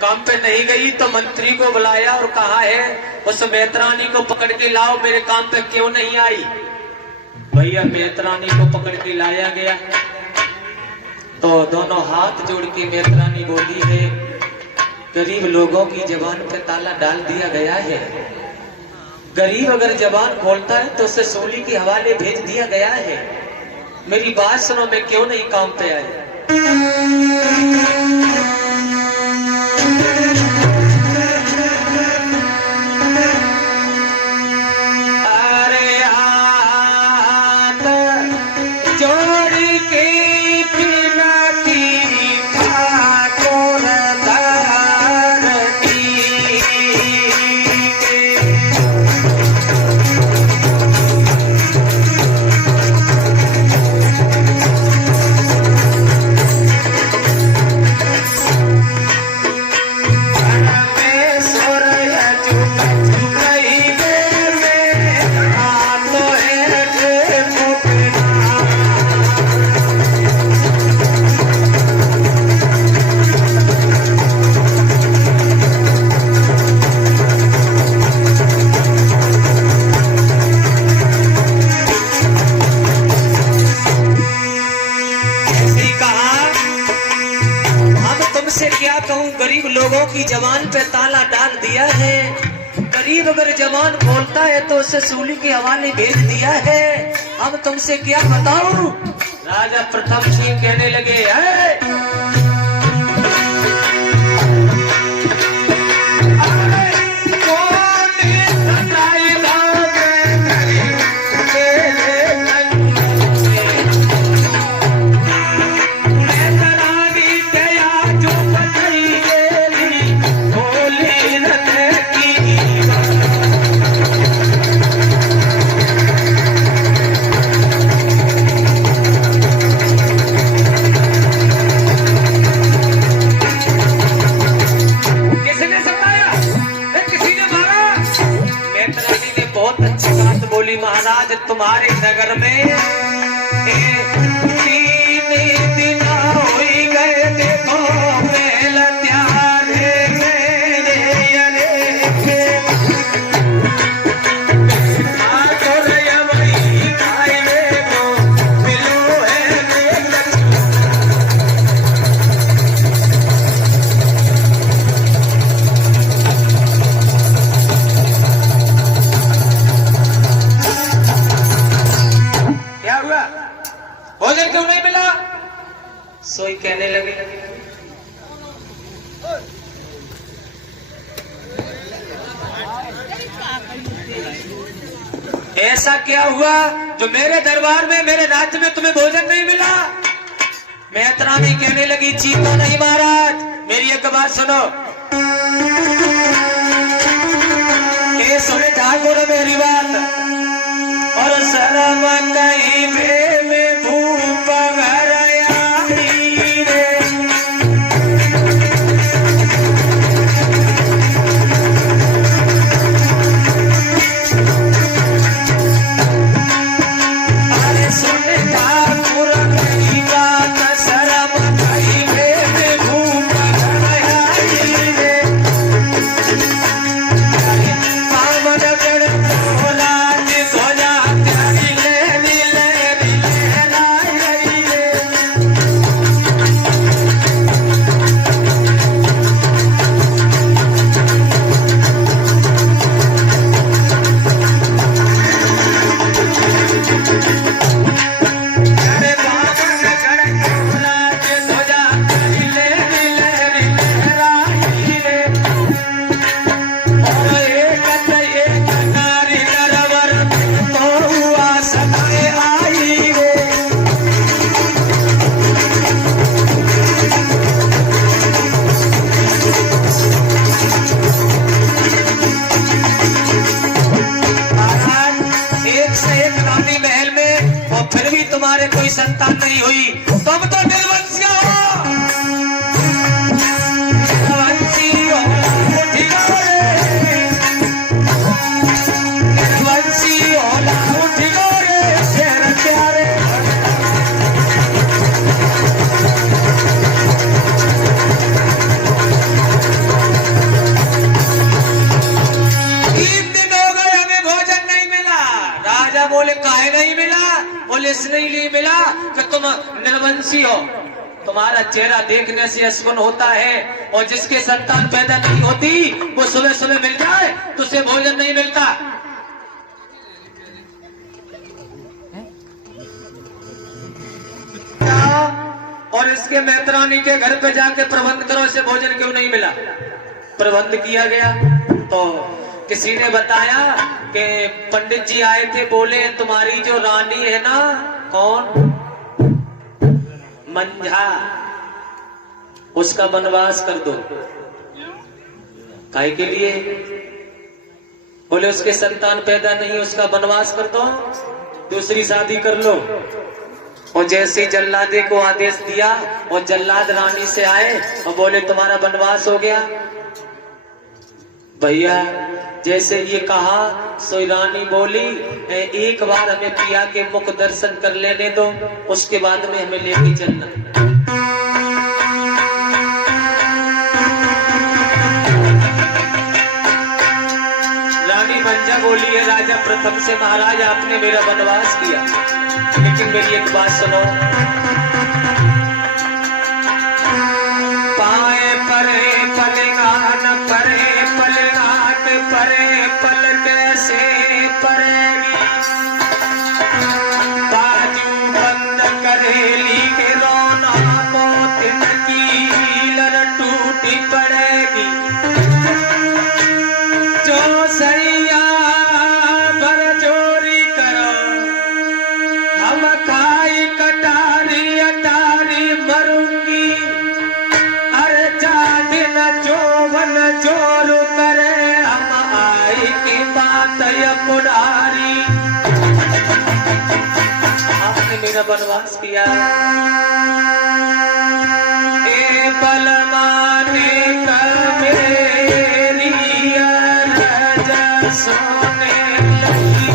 काम पे नहीं गई तो मंत्री को बुलाया और कहा है उस मेतरानी को पकड़ के लाओ, मेरे काम पे क्यों नहीं आई। भैया मेतरानी को पकड़ के लाया गया तो दोनों हाथ जोड़ के मेतरानी बोली है, गरीब लोगों की जबान पे ताला डाल दिया गया है। गरीब अगर जबान खोलता है तो उसे सूली के हवाले भेज दिया गया है। मेरी बात सुनो, मैं क्यों नहीं काम पे आई। गरीब लोगों की जबान पे ताला डाल दिया है। गरीब अगर जबान खोलता है तो उसे सूली के हवाले भेज दिया है। अब तुमसे क्या बताऊं। राजा प्रताप सिंह कहने लगे, महाराज तुम्हारे नगर में 3 दिन हो गए, देखो मेल त्यारे मेरे भोजन क्यों नहीं मिला। सोई कहने लगे, ऐसा क्या हुआ जो मेरे दरबार में, मेरे राज्य में तुम्हें भोजन नहीं मिला। मेतरानी कहने लगी, चीखो नहीं महाराज, मेरी एक बात सुनो। ये सुने ठाकुर मेरी बात, और शर्म कहीं में भूप घर आई रे। अरे सुन ठाकुर मेरी बात, शर्म कहीं में भूप घर आई रे। पावन गण भोला सोना तुम्हारे कोई संतान नहीं हुई, तुम तो निर्वंशिया हो। निर्वंशी हो, उठ गो रे। निर्वंशी हो, उठ गो रे, शेर प्यारे। बोले इसलिए लिए मिला कि तुम निर्वंशी हो, तुम्हारा चेहरा देखने से अशुभ होता है, और जिसके संतान पैदा नहीं होती वो सुबह सुबह मिल जाए तो उसे भोजन नहीं मिलता। और इसके मैत्रानी के घर पे जाके प्रबंध करो, इसे भोजन क्यों नहीं मिला। प्रबंध किया गया तो किसी ने बताया कि पंडित जी आए थे, बोले तुम्हारी जो रानी है ना, कौन, मंझा, उसका वनवास कर दो। काहे के लिए? बोले उसके संतान पैदा नहीं, उसका वनवास कर दो, दूसरी शादी कर लो। और जैसे जल्लादे को आदेश दिया और जल्लाद रानी से आए और बोले तुम्हारा वनवास हो गया। भैया जैसे ये कहा सो रानी बोली एक बार हमें पिया के मुख दर्शन कर लेने दो, उसके बाद में हमें लेके चलना। रानी मंजा बोली है राजा प्रथम से, महाराज आपने मेरा वनवास किया, लेकिन मेरी एक बात सुनो। पाए परे पलगान परे पलगाट परे पल कैसे पड़ेगी, बाजू बंद करेली के रोना मोतिन की लर टूटी पड़ेगी। जो सैया भर जोरी करो हम खाई कटारी अटारी मरूंगी, अरे दिन जोवन जोर करे हम आई की बात ये बुढ़ारी। आपने मेरा वनवास किया, ए बलमाने का मेरी अरज सोने लगी।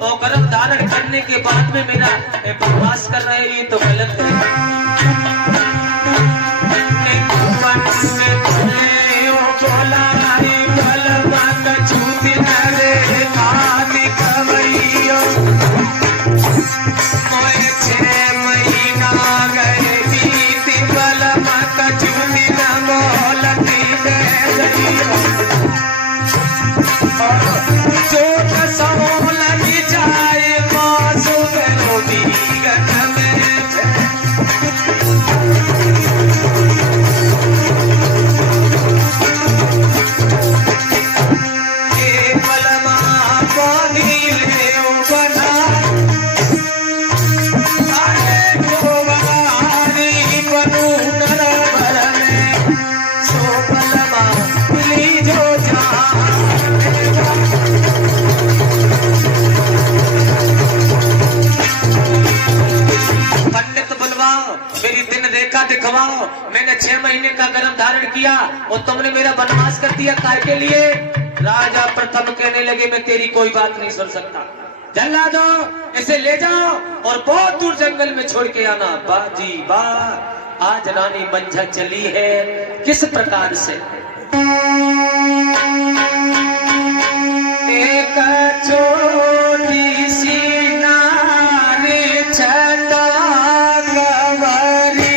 और गर्भ धारण करने के बाद में मेरा बकवास कर रहे हैं, ये तो गलत है। गर्भ धारण किया और तुमने मेरा वनवास कर दिया काय के लिए? राजा प्रथम कहने लगे मैं तेरी कोई बात नहीं सुन सकता, जल्ला दो इसे ले जाओ और बहुत दूर जंगल में छोड़ के आना। बाजी बा आज रानी मंझा चली है किस प्रकार से। एक छोटी सी नारी छटा गवारी,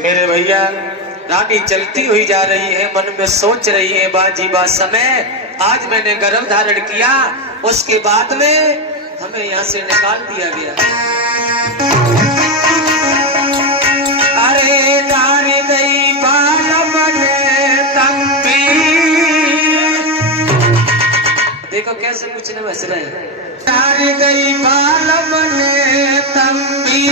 मेरे भैया रानी चलती हुई जा रही है, मन में सोच रही है बाजी बा समय आज मैंने गर्भ धारण किया, उसके बाद में हमें यहाँ से निकाल दिया गया। अरे नारी गई बालम तंबी, देखो कैसे कुछ न बस रहे। नारी गई बालम तंबी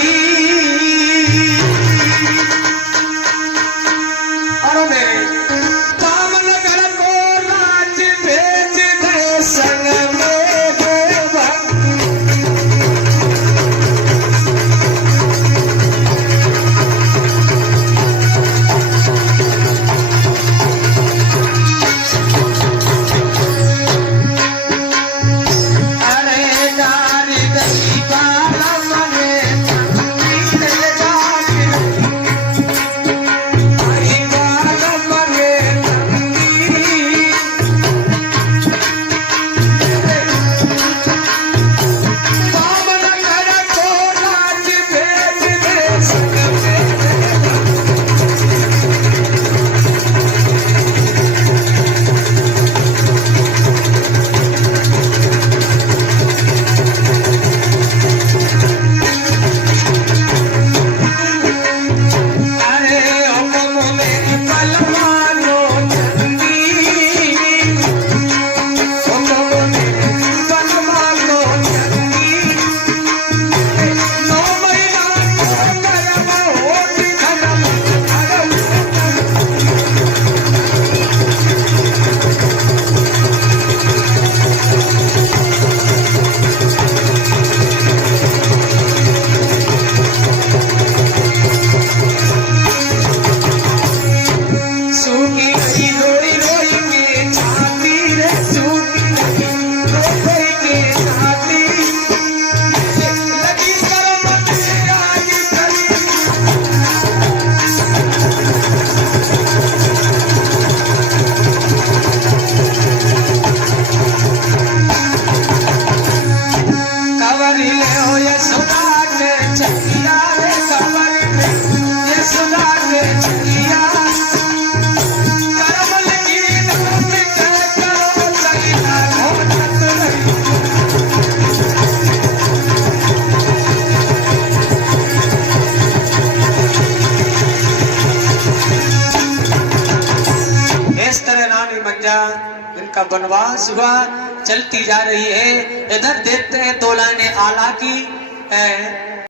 रानी मंजा इनका वनवास हुआ, चलती जा रही है। इधर देखते हैं 2 लाइनें आला की